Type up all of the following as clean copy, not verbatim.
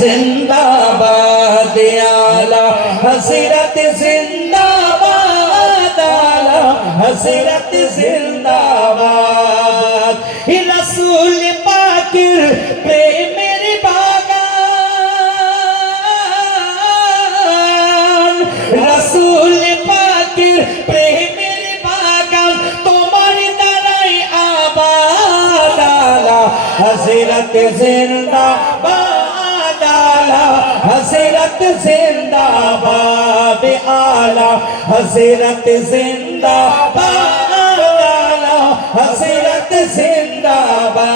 जिंदाबाद आला हजरत जिंदाबाद आला हजरत जिंदाबाद रसूल पाकिर प्रेमेर बागान रसूल पाकिर प्रेमेर बागान তোমার দ্বারাই আবাদ আলা हजरत जिंदाबाद आला हजरत जिंदाबाद आला हजरत जिंदाबाद आला हजरत जिंदाबाद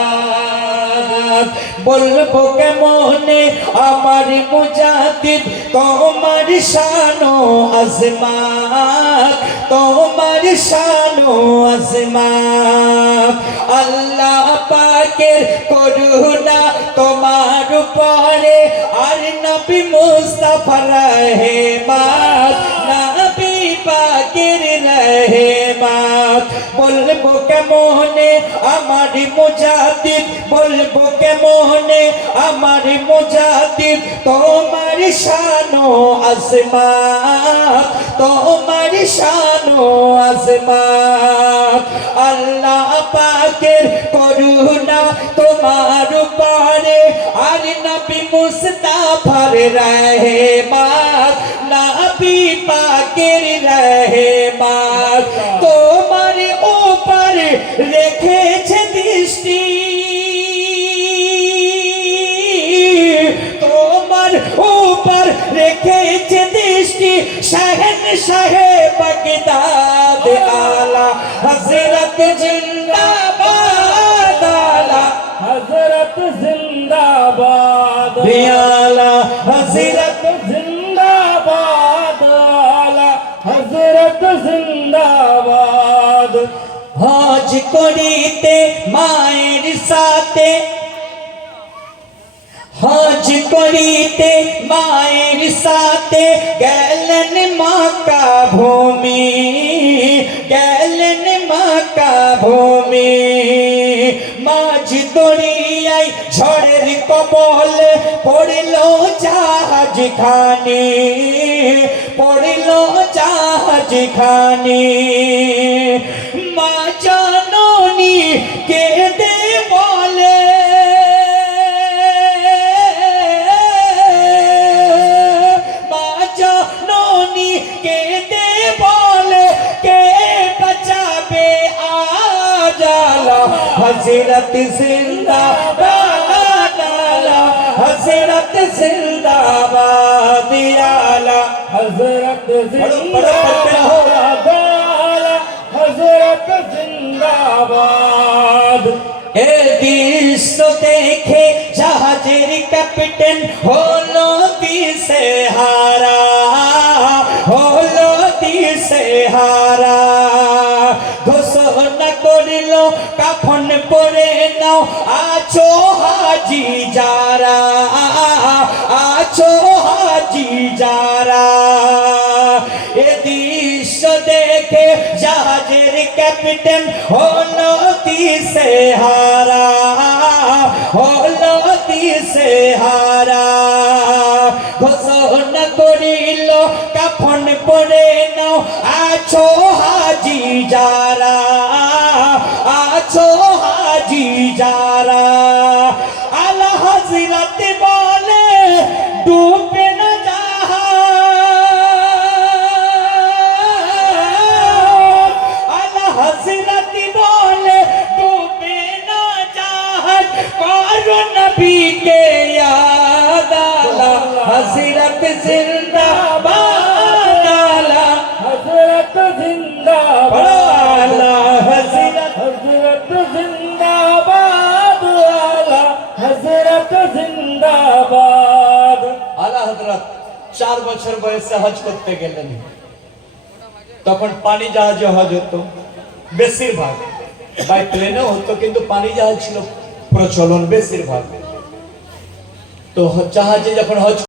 বলবো কেমনে আমার মুজাদ্দিদ তোমার শানো আজমাত তোমার শানো আজমাত আল্লাহ পাকের করুণা তোমার উপরে আর নবী মুস্তাফা রহমত নবী পাকের রহমত বলবো কেমনে আমার মুজাদ্দিদ বলবো কেমনে আমার মুজাদ্দিদ তোমার শানো আজমাত তোমার শানো আজমাত আল্লাহ পাকের করুণা তোমার উপরে আর নবী মুস্তাফার রহমত নবী পাকের রহমত তোমার উপর রেখেছে দৃষ্টি তোমার উপর রেখেছে দৃষ্টি শহনशाह বাগদাদ আলা হযরত জিন্দাবাদ আলা হযরত জিন্দাবাদ আলা হযরত জিন্দাবাদ আলা হযরত জিন্দাবাদ হজ করিতে মায়ের সাথে হজ করিতে মায়ের সাথে গেলেন মক্কা ভূমি গেলেন মক্কা ভূমি মাঝ দরিয়ায় ঝড়ের কবলে পড়ল জাহাজ খানি পড়ল জাহাজ খানি মা জননী কেঁদে বলে মা জননী কেঁদে বলে কে বাঁচাবে আজ আলা হযরত জিন্দাবাদ আলা হযরত জিন্দাবাদ আলা হযরত জিন্দাবাদ আলা হযরত জিন্দাবাদ এ দৃশ্য দেখে জাহাজের ক্যাপ্টেন হলো দিশেহারা হলো দিশেহারা ঘোষণা করিল কাফন পরে নাও আছো হাজি যারা আছো হাজি যারা এ দৃশ্য দেখে জাহাজের ক্যাপ্টেন হলো দিশেহারা হলো দিশেহারা ঘোষণা করিল কাফন পরে নাও আছো হাজি যারা আছো হাজি যারা আলা হযরত বলে ডুবে না জাহাজ আলা হযরত বলে ডুবে না জাহাজ করো নবীকে ইয়াদ আলা হযরত জিন্দাবাদ আলা হযরত জিন্দাবাদ আলা হযরত জিন্দাবাদ আলা হযরত জিন্দাবাদ আলা হযরত 4 বছর বয়সে হজ করতে গেলেন তখন পানি জাহাজে হজ হতো বেশিরভাগ বাই প্লেনেও হতো কিন্তু পানি জাহাজ ছিল প্রচলন বেশিরভাগ তো জাহাজে যখন হজ